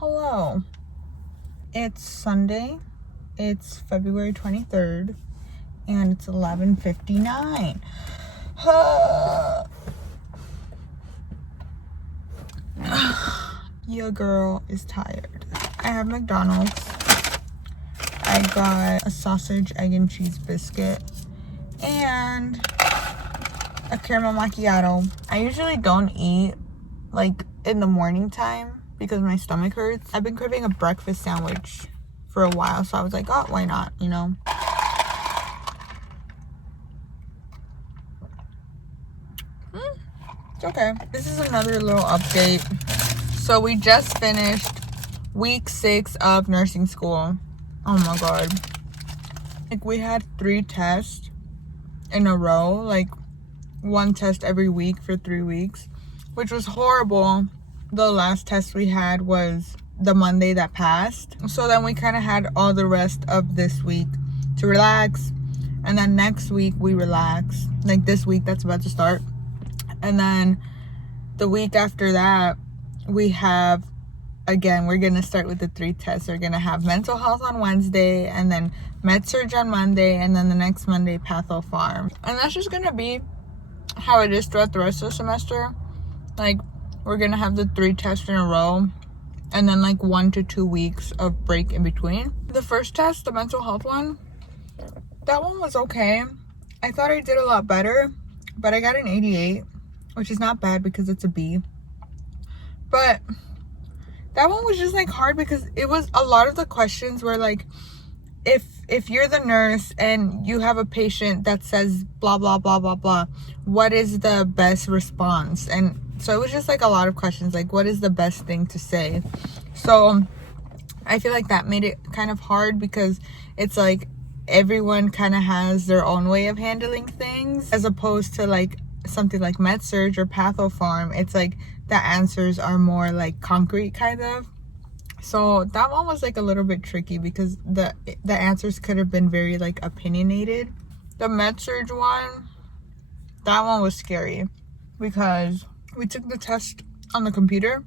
Hello. It's Sunday. It's February 23rd and it's 11:59. Your girl is tired. I have McDonald's. I got a sausage, egg, and cheese biscuit and a caramel macchiato. I usually don't eat like in the morning time because my stomach hurts. I've been craving a breakfast sandwich for a while, so I was like, oh, why not, you know? It's okay. This is another little update. So we just finished week 6 of nursing school. Oh my god. Like, we had 3 tests in a row, like 1 test every week for 3 weeks, which was horrible. The last test we had was the Monday that passed. So then we kind of had all the rest of this week to relax. And then next week we relax. Like this week that's about to start. And then the week after that, we have, again, we're going to start with the 3 tests. We're going to have mental health on Wednesday, and then med surg on Monday, and then the next Monday, patho farm. And that's just going to be how it is throughout the rest of the semester. Like, we're going to have the 3 tests in a row, and then like 1 to 2 weeks of break in between. The first test, the mental health one, that one was okay. I thought I did a lot better, but I got an 88, which is not bad because it's a B. But that one was just like hard because it was a lot of the questions were like, if you're the nurse and you have a patient that says blah blah blah blah blah, what is the best response? And so it was just like a lot of questions, like what is the best thing to say? So I feel like that made it kind of hard because it's like everyone kind of has their own way of handling things, as opposed to like something like med surg or patho farm. It's like the answers are more like concrete kind of. So that one was like a little bit tricky because the answers could have been very like opinionated. The med surg one, that one was scary because we took the test on the computer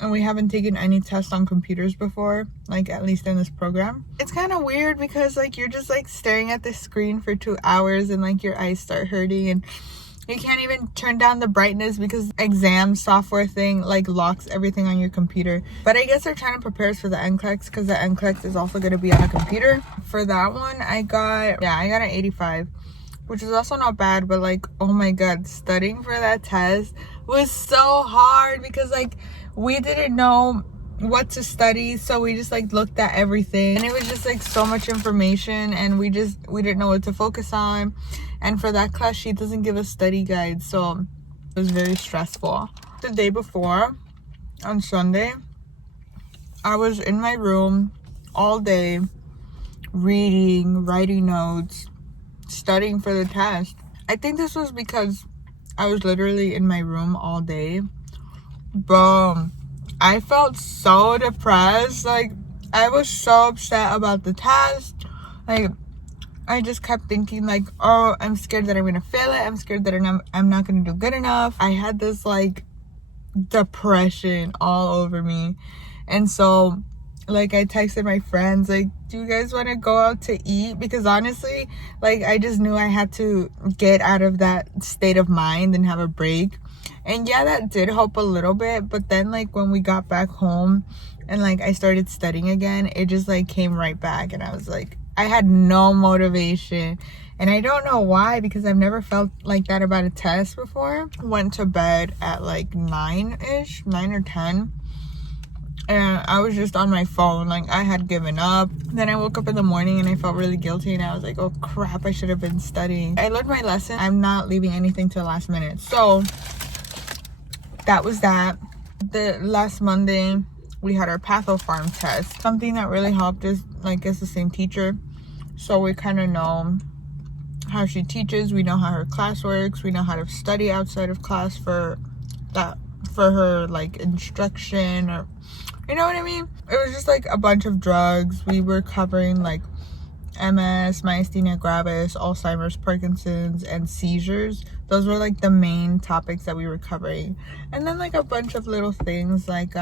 and we haven't taken any tests on computers before, like at least in this program. It's kind of weird because like you're just like staring at the screen for 2 hours and like your eyes start hurting, and you can't even turn down the brightness because exam software thing like locks everything on your computer. But I guess they're trying to prepare us for the NCLEX because the NCLEX is also going to be on a computer. For that one, I got an 85, which is also not bad. But like, oh my god, studying for that test was so hard because like we didn't know what to study, so we just like looked at everything and it was just like so much information and we didn't know what to focus on. And for that class, she doesn't give us study guides, so it was very stressful. The day before, on Sunday, I was in my room all day reading, writing notes, studying for the test. I think this was because I was literally in my room all day. Boom. I felt so depressed. Like, I was so upset about the test. Like, I just kept thinking like, oh, I'm scared that I'm gonna fail it. I'm scared that I'm not gonna do good enough. I had this like depression all over me. And so like I texted my friends like, do you guys want to go out to eat? Because honestly, like I just knew I had to get out of that state of mind and have a break. And yeah, that did help a little bit. But then like when we got back home and like I started studying again, it just like came right back. And I was like, I had no motivation. And I don't know why, because I've never felt like that about a test before. Went to bed at like 9-ish, 9 or 10. And I was just on my phone, like I had given up. Then I woke up in the morning and I felt really guilty and I was like, oh crap, I should have been studying. I learned my lesson. I'm not leaving anything to the last minute. So that was that. The last Monday we had our patho farm test. Something that really helped is like it's the same teacher, so we kind of know how she teaches. We know how her class works. We know how to study outside of class for her like instruction, or you know what I mean. It was just like a bunch of drugs. We were covering like MS, myasthenia gravis, Alzheimer's, Parkinson's, and seizures. Those were like the main topics that we were covering. And then like a bunch of little things like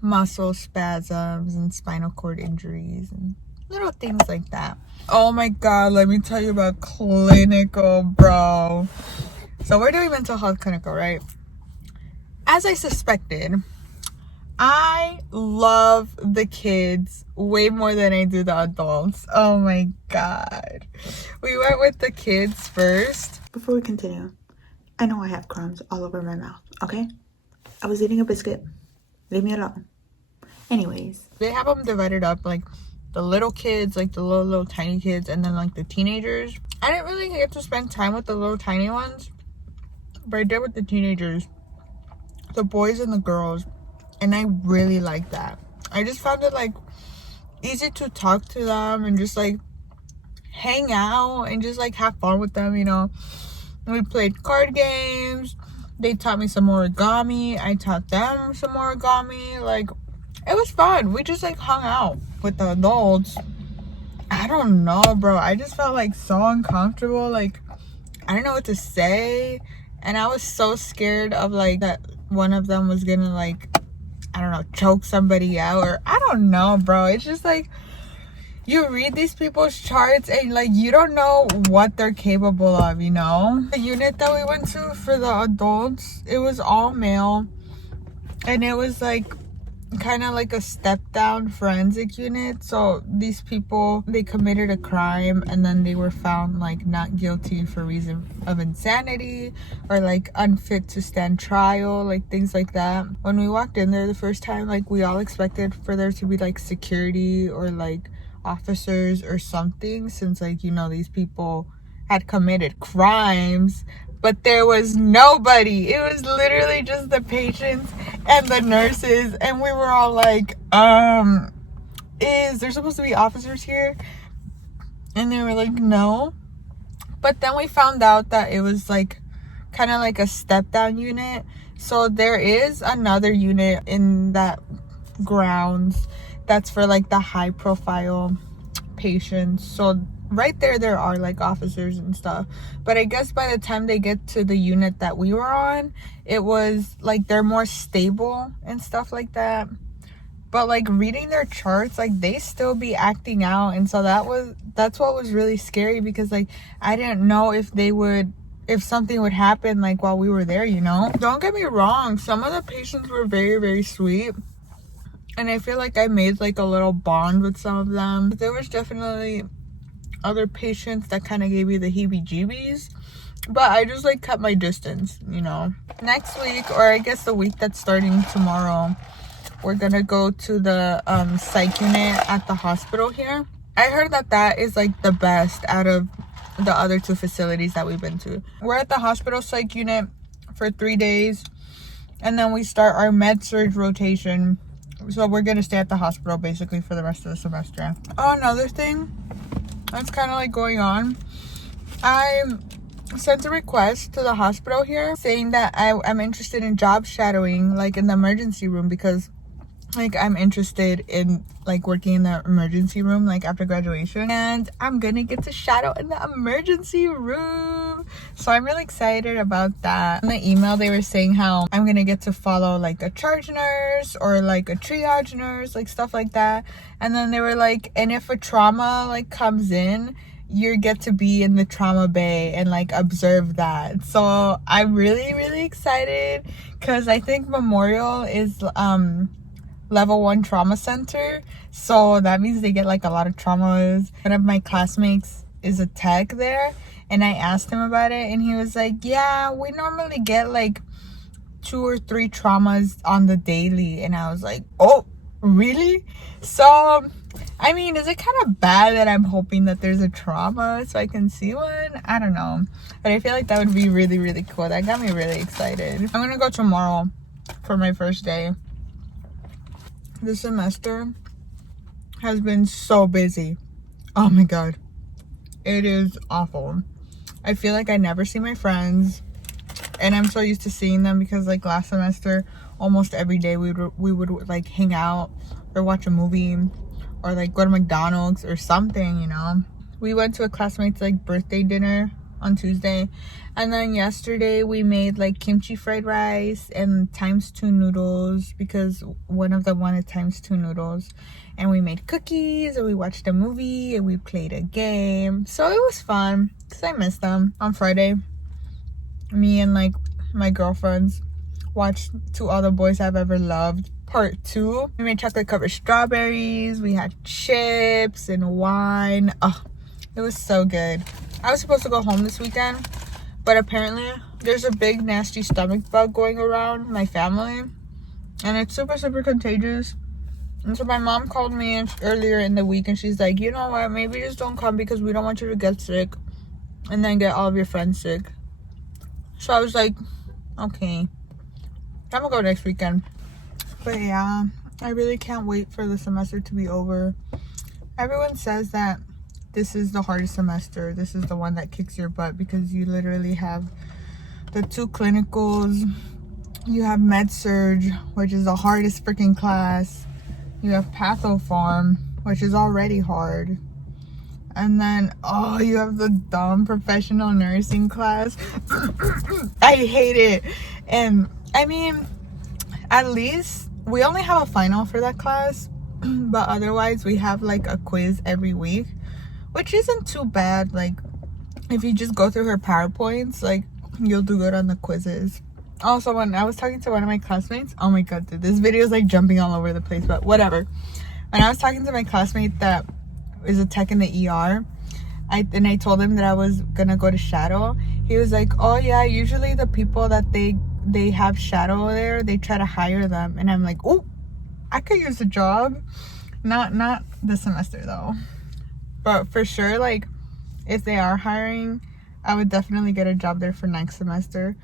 muscle spasms and spinal cord injuries and little things like that. Oh my god, let me tell you about clinical, bro. So we're doing mental health clinical, right? As I suspected, I love the kids way more than I do the adults. Oh my god. We went with the kids first. Before we continue, I know I have crumbs all over my mouth, okay? I was eating a biscuit. Leave me alone. Anyways, they have them divided up, like the little kids, like the little tiny kids, and then like the teenagers. I didn't really get to spend time with the little tiny ones, but I did with the teenagers, the boys and the girls, and I really liked that. I just found it like easy to talk to them and just like hang out and just like have fun with them, you know. We played card games. They taught me some origami. I taught them some origami. Like, it was fun. We just like hung out with the adults. I don't know, bro. I just felt like so uncomfortable. Like, I don't know what to say. And I was so scared of like that one of them was gonna like, I don't know, choke somebody out, or I don't know, bro. It's just like, you read these people's charts and like you don't know what they're capable of, you know. The unit that we went to for the adults, it was all male, and it was like kind of like a step down forensic unit. So these people, they committed a crime and then they were found like not guilty for reason of insanity or like unfit to stand trial, like things like that. When we walked in there the first time, like we all expected for there to be like security or like officers or something, since like, you know, these people had committed crimes, but there was nobody. It was literally just the patients and the nurses, and we were all like, is there supposed to be officers here? And they were like, no. But then we found out that it was like kind of like a step down unit. So there is another unit in that grounds that's for like the high profile patients. So right there are like officers and stuff, but I guess by the time they get to the unit that we were on, it was like they're more stable and stuff like that. But like reading their charts, like they still be acting out, and so that's what was really scary, because like I didn't know if something would happen like while we were there, you know. Don't get me wrong, some of the patients were very, very sweet, and I feel like I made like a little bond with some of them. But there was definitely other patients that kind of gave me the heebie-jeebies, but I just like kept my distance, you know. Next week, or I guess the week that's starting tomorrow, we're gonna go to the psych unit at the hospital here. I heard that is like the best out of the other two facilities that we've been to. We're at the hospital psych unit for 3 days, and then we start our med surg rotation. So we're gonna stay at the hospital basically for the rest of the semester. Oh, another thing that's kind of like going on, I sent a request to the hospital here saying that I'm interested in job shadowing like in the emergency room, because like I'm interested in like working in the emergency room like after graduation, and I'm gonna get to shadow in the emergency room. So I'm really excited about that. In the email they were saying how I'm gonna get to follow like a charge nurse or like a triage nurse, like stuff like that. And then they were like, and if a trauma like comes in, you get to be in the trauma bay and like observe that. So I'm really, really excited, because I think Memorial is level 1 trauma center, so that means they get like a lot of traumas. One of my classmates is a tech there, and I asked him about it, and he was like, yeah, we normally get like 2 or 3 traumas on the daily. And I was like, oh really? So I mean, is it kind of bad that I'm hoping that there's a trauma so I can see one? I don't know, but I feel like that would be really, really cool. That got me really excited. I'm gonna go tomorrow for my first day. This semester has been so busy. Oh my god, it is awful. I feel like I never see my friends, and I'm so used to seeing them because like last semester almost every day we would like hang out or watch a movie or like go to McDonald's or something, you know. We went to a classmate's like birthday dinner on Tuesday. And then yesterday we made like kimchi fried rice and ×2 noodles because one of them wanted ×2 noodles. And we made cookies and we watched a movie and we played a game. So it was fun because I missed them. On Friday, me and like my girlfriends watched To All the Boys I've Ever Loved Part 2. We made chocolate covered strawberries. We had chips and wine. Oh, it was so good. I was supposed to go home this weekend, but apparently there's a big nasty stomach bug going around my family and it's super contagious. And so my mom called me earlier in the week and she's like, you know what, maybe just don't come because we don't want you to get sick and then get all of your friends sick. So I was like, okay, I'm gonna go next weekend. But yeah, I really can't wait for the semester to be over. Everyone says that this is the hardest semester. This is the one that kicks your butt because you literally have the 2 clinicals. You have med surge, which is the hardest freaking class. You have patho pharm, which is already hard. And then, oh, you have the dumb professional nursing class. I hate it. And I mean, at least we only have a final for that class, but otherwise we have like a quiz every week, which isn't too bad. Like if you just go through her PowerPoints, like you'll do good on the quizzes. Also, when I was talking to one of my classmates, oh my god, dude, this video is like jumping all over the place, but whatever. When I was talking to my classmate that is a tech in the ER, I told him that I was gonna go to shadow. He was like, oh yeah, usually the people that they have shadow there, they try to hire them. And I'm like, oh, I could use a job. Not this semester though, but for sure, like if they are hiring, I would definitely get a job there for next semester,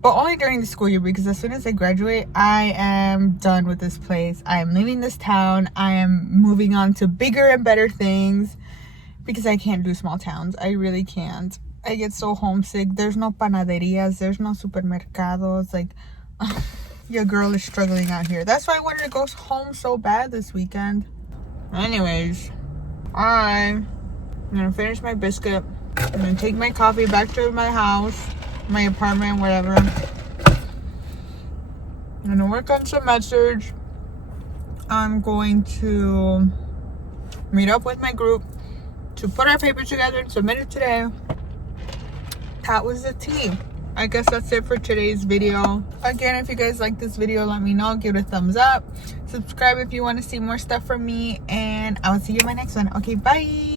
but only during the school year, because as soon as I graduate, I am done with this place. I am leaving this town. I am moving on to bigger and better things because I can't do small towns. I really can't. I get so homesick. There's no panaderias. There's no supermercados. Like, your girl is struggling out here. That's why I wanted to go home so bad this weekend. Anyways, I'm gonna finish my biscuit. I'm gonna take my coffee back to my house, my apartment, whatever. I'm gonna work on some message. I'm going to meet up with my group to put our paper together and submit it today. That was the tea. I guess that's it for today's video. Again, if you guys like this video, let me know. Give it a thumbs up. Subscribe if you want to see more stuff from me. And I will see you in my next one. Okay, bye.